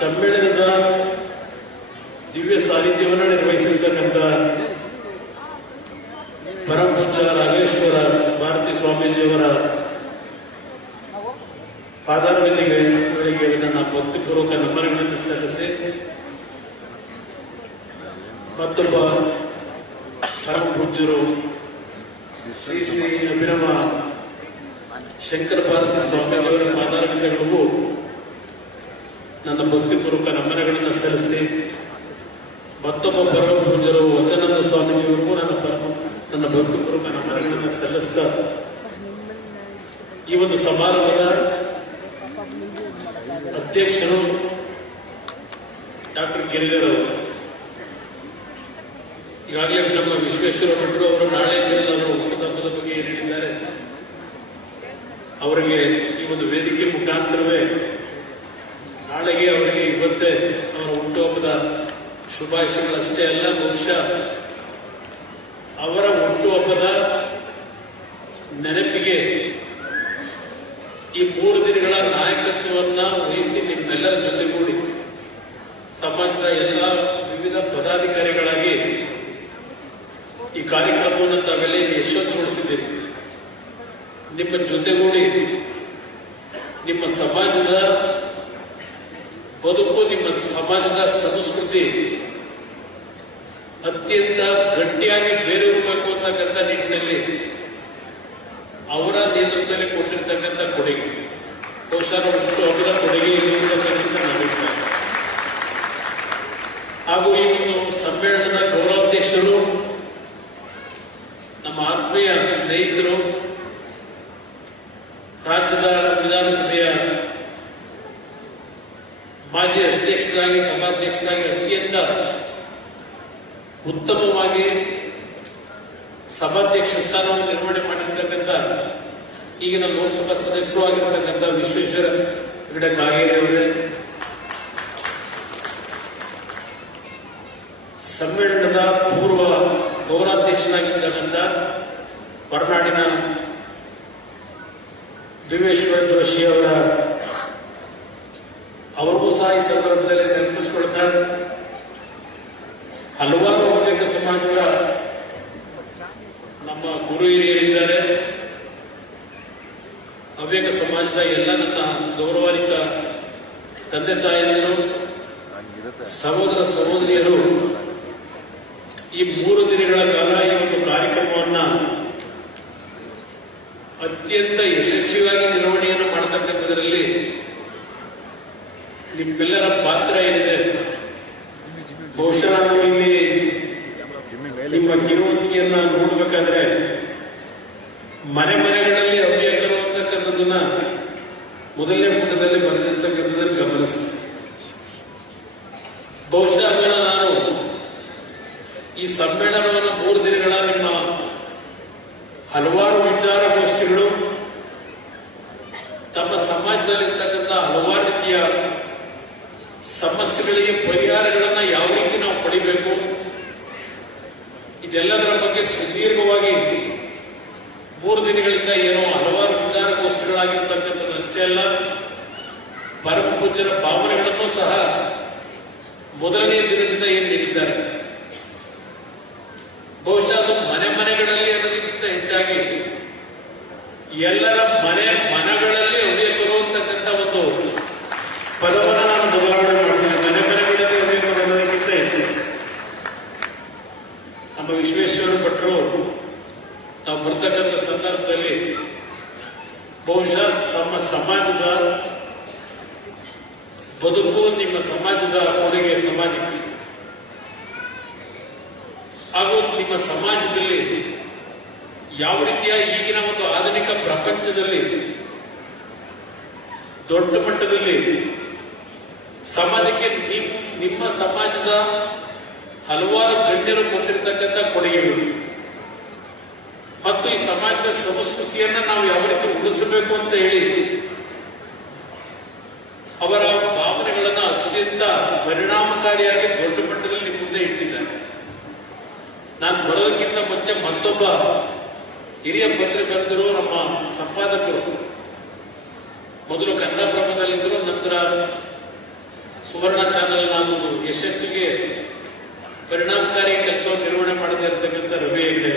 ಸಮ್ಮೇಳನದ ದಿವ್ಯ ಸಾನ್ನಿಧ್ಯವನ್ನು ನಿರ್ವಹಿಸಿರ್ತಕ್ಕಂಥ ಪರಮಪೂಜ್ಯ ರಾಘವೇಶ್ವರ ಭಾರತಿ ಸ್ವಾಮೀಜಿಯವರ ಪಾದಾರವಿಂದಿಗೆ ಇವರಿಗೆ ನನ್ನ ಭಕ್ತಿಪೂರ್ವಕ ನಮನಗಳನ್ನು ಸಲ್ಲಿಸಿ, ಮತ್ತೊಬ್ಬ ಪರಮಪೂಜ್ಯರು ಶ್ರೀ ಶ್ರೀ ಅಭಿನವ ಶಂಕರ ಭಾರತಿ ಸ್ವಾಮೀಜಿಯವರ ಪಾದಾರವಿಂದಗಳಿಗೂ ನನ್ನ ಭಕ್ತಿಪೂರ್ವಕ ನಮನಗಳನ್ನು ಸಲ್ಲಿಸಿ, ಮತ್ತೊಬ್ಬ ಪರಮಪೂಜ್ಯರು ವಚನಾನಂದ ಸ್ವಾಮೀಜಿಯವರಿಗೂ ನನ್ನ ಭಕ್ತಿಪೂರ್ವಕ ನಮನಗಳನ್ನು ಸಲ್ಲಿಸಿದ ಈ ಒಂದು ಸಮಾರಂಭದ ಅಧ್ಯಕ್ಷರು ಡಾಕ್ಟರ್ ಗಿರಿಧರ್ ಅವರು. ಈಗಾಗಲೇ ನಮ್ಮ ವಿಶ್ವೇಶ್ವರ ಭಟ್ರು ಅವರು ನಾಳೆ ದಿನದ ಅವರ ಹುಟ್ಟುಹಬ್ಬದ ಬಗ್ಗೆ ಏನು ಹೇಳಿದ್ದಾರೆ, ಅವರಿಗೆ ಈ ಒಂದು ವೇದಿಕೆ ಮುಖಾಂತರವೇ ನಾಳೆಗೆ ಅವರಿಗೆ ಇವತ್ತೇ ಅವರ ಹುಟ್ಟುಹಬ್ಬದ ಶುಭಾಶಯಗಳಷ್ಟೇ ಅಲ್ಲ, ಬಹುಶಃ ಅವರ ಹುಟ್ಟುಹಬ್ಬದ ನೆನಪಿಗೆ ಈ 3 ದಿನಗಳ ನಾಯಕತ್ವವನ್ನು ವಹಿಸಿ ನಿಮ್ಮೆಲ್ಲರ ಜೊತೆಗೂಡಿ ಸಮಾಜದ ಎಲ್ಲ ವಿವಿಧ ಪದಾಧಿಕಾರಿಗಳಾಗಿ ಈ ಕಾರ್ಯಕ್ರಮವನ್ನು ತಾವೆಲ್ಲ ಯಶಸ್ವಿಗೊಳಿಸಿದ್ದೀರಿ. ನಿಮ್ಮ ಜೊತೆಗೂಡಿ ನಿಮ್ಮ ಸಮಾಜದ ಬದುಕು, ನಿಮ್ಮ ಸಮಾಜದ ಸಂಸ್ಕೃತಿ ಅತ್ಯಂತ ಗಟ್ಟಿಯಾಗಿ ಬೇರೂರಬೇಕು ಅಂತಕ್ಕಂಥ ನಿಟ್ಟಿನಲ್ಲಿ ಅವರ ನೇತೃತ್ವದಲ್ಲಿ ಕೊಟ್ಟಿರ್ತಕ್ಕಂಥ ಕೊಡುಗೆ, ಬಹುಶಃ ಅವರ ಕೊಡುಗೆ ಇರತಕ್ಕಂಥ ಅಭಿಪ್ರಾಯ. ಹಾಗೂ ಈ ಒಂದು ಸಮ್ಮೇಳನದ ಗೌರವಾಧ್ಯಕ್ಷರು, ನಮ್ಮ ಆತ್ಮೀಯ ಸ್ನೇಹಿತರು, ರಾಜ್ಯದ ವಿಧಾನಸಭೆಯ ಮಾಜಿ ಅಧ್ಯಕ್ಷರಾಗಿ, ಸಭಾಧ್ಯಕ್ಷರಾಗಿ ಅತ್ಯಂತ ಉತ್ತಮವಾಗಿ ಸಭಾಧ್ಯಕ್ಷ ಸ್ಥಾನವನ್ನು ನಿರ್ವಹಣೆ ಮಾಡಿರ್ತಕ್ಕಂಥ ಈಗಿನ ಲೋಕಸಭಾ ಸದಸ್ಯರು ಆಗಿರ್ತಕ್ಕಂಥ ವಿಶ್ವೇಶ್ವರ ಹೆಗಡೆ ಕಾಗೇರಿ ಅವರೇ, ಸಮ್ಮೇಳನದ ಪೂರ್ವ ಗೌರವಾಧ್ಯಕ್ಷರಾಗಿರ್ತಕ್ಕಂಥ ಹೊರನಾಡಿನ ದಿವ್ಯೇಶ್ವರ ಜೋಶಿ ಅವರಿಗೂ ಸಹ ಈ ಸಂದರ್ಭದಲ್ಲಿ ನೆನಪಿಸಿಕೊಳ್ತಾ, ಹಲವಾರು ಹವ್ಯಕ ಸಮಾಜದ ನಮ್ಮ ಗುರು ಹಿರಿಯರಿದ್ದಾರೆ. ಹವ್ಯಕ ಸಮಾಜದ ಎಲ್ಲ ನನ್ನ ಗೌರವಾನ್ವಿತ ತಂದೆ ತಾಯಿಯರು, ಸಹೋದರ ಸಹೋದರಿಯರು ಈ 3 ದಿನಗಳ ಕಾಲ ಈ ಒಂದು ಕಾರ್ಯಕ್ರಮವನ್ನ ಅತ್ಯಂತ ಯಶಸ್ವಿಯಾಗಿ ನಿರ್ವಹಣೆಯನ್ನು ಮಾಡತಕ್ಕಂಥದ್ರಲ್ಲಿ ನಿಮ್ಮೆಲ್ಲರ ಪಾತ್ರ ಏನಿದೆ. ಬಹುಶಃ ನಾವು ಇಲ್ಲಿ ನಿಮ್ಮ ಕಿರುವಂತಿಕೆಯನ್ನ ನೋಡಬೇಕಾದ್ರೆ ಮನೆ ಮನೆಗಳಲ್ಲಿ ಹವ್ಯಕರು ಅಂತಕ್ಕಂಥದ್ದನ್ನ ಮೊದಲನೇ ಪುಟದಲ್ಲಿ ಬರೆದಿರ್ತಕ್ಕಂಥದ್ದನ್ನು ಗಮನಿಸಿದೆ. ಬಹುಶಃ ಅದನ್ನ ನಾನು ಈ ಸಮ್ಮೇಳನವನ್ನು 3 ದಿನಗಳ ನಿಮ್ಮ ಹಲವಾರು ವಿಚಾರಗೋಷ್ಠಿಗಳು, ತಮ್ಮ ಸಮಾಜದಲ್ಲಿರ್ತಕ್ಕಂಥ ಹಲವಾರು ರೀತಿಯ ಸಮಸ್ಯೆಗಳಿಗೆ ಪರಿಹಾರಗಳನ್ನು ಯಾವ ರೀತಿ ನಾವು ಪಡಿಬೇಕು, ಇದೆಲ್ಲದರ ಬಗ್ಗೆ ಸುದೀರ್ಘವಾಗಿ 3 ದಿನಗಳಿಂದ ಏನೋ ಹಲವಾರು ವಿಚಾರಗೋಷ್ಠಿಗಳಾಗಿರ್ತಕ್ಕಂಥದ್ದಷ್ಟೇ ಅಲ್ಲ, ಪರಮಪೂಜ್ಯರ ಭಾವನೆಗಳನ್ನು ಸಹ ಮೊದಲನೇ ದಿನದಿಂದ ಏನು ನೀಡಿದ್ದಾರೆ. ಬಹುಶಃ ಅದು ಮನೆ ಮನೆಗಳಲ್ಲಿ ಅನ್ನೋದಕ್ಕಿಂತ ಹೆಚ್ಚಾಗಿ ಎಲ್ಲರ ಮನಗಳಲ್ಲಿ ಹವ್ಯಕರು ಅಂತಕ್ಕಂಥ ಒಂದು ಪದವನ್ನು ನಾನು ಬದಲಾವಣೆ ಮಾಡ್ತೀನಿ. ಮನೆ ಮನೆಗಳಲ್ಲಿ ಹವ್ಯಕರು ಅನ್ನೋದಕ್ಕಿಂತ ಹೆಚ್ಚು ನಮ್ಮ ವಿಶ್ವೇಶ್ವರ ಭಟ್ರು ನಾವು ಬರ್ತಕ್ಕಂಥ ಸಂದರ್ಭದಲ್ಲಿ ಬಹುಶಃ ತಮ್ಮ ಸಮಾಜದ ಬದುಕು, ನಿಮ್ಮ ಸಮಾಜದ ಕೊಡುಗೆ ಸಮಾಜಕ್ಕೆ, ಹಾಗೂ ನಿಮ್ಮ ಸಮಾಜದಲ್ಲಿ ಯಾವ ರೀತಿಯ ಈಗಿನ ಒಂದು ಆಧುನಿಕ ಪ್ರಪಂಚದಲ್ಲಿ ದೊಡ್ಡ ಮಟ್ಟದಲ್ಲಿ ಸಮಾಜಕ್ಕೆ ನಿಮ್ಮ ಸಮಾಜದ ಹಲವಾರು ಗಣ್ಯರು ಕೊಟ್ಟಿರ್ತಕ್ಕಂಥ ಕೊಡುಗೆಗಳು ಮತ್ತು ಈ ಸಮಾಜದ ಸಂಸ್ಕೃತಿಯನ್ನ ನಾವು ಯಾವ ರೀತಿ ಉಳಿಸಬೇಕು ಅಂತ ಹೇಳಿ ಅವರ ಭಾವನೆಗಳನ್ನು ಅತ್ಯಂತ ಪರಿಣಾಮಕಾರಿಯಾಗಿ ದೊಡ್ಡ ಮಟ್ಟದಲ್ಲಿ ಮುಂದೆ ಇಟ್ಟಿದ್ದಾರೆ. ನಾನು ಬರೋದಕ್ಕಿಂತ ಮುಂಚೆ ಮತ್ತೊಬ್ಬ ಹಿರಿಯ ಪತ್ರಕರ್ತರು, ನಮ್ಮ ಸಂಪಾದಕರು, ಮೊದಲು ಕನ್ನಡಪ್ರಭದಲ್ಲಿದ್ದರು, ನಂತರ ಸುವರ್ಣ ಚಾನೆಲ್ನ ಒಂದು ಯಶಸ್ಸಿಗೆ ಪರಿಣಾಮಕಾರಿ ಕೆಲಸವನ್ನು ನಿರ್ವಹಣೆ ಮಾಡದೇ ಇರತಕ್ಕಂಥ ರವಿ ಹೆಗ್ಡೆ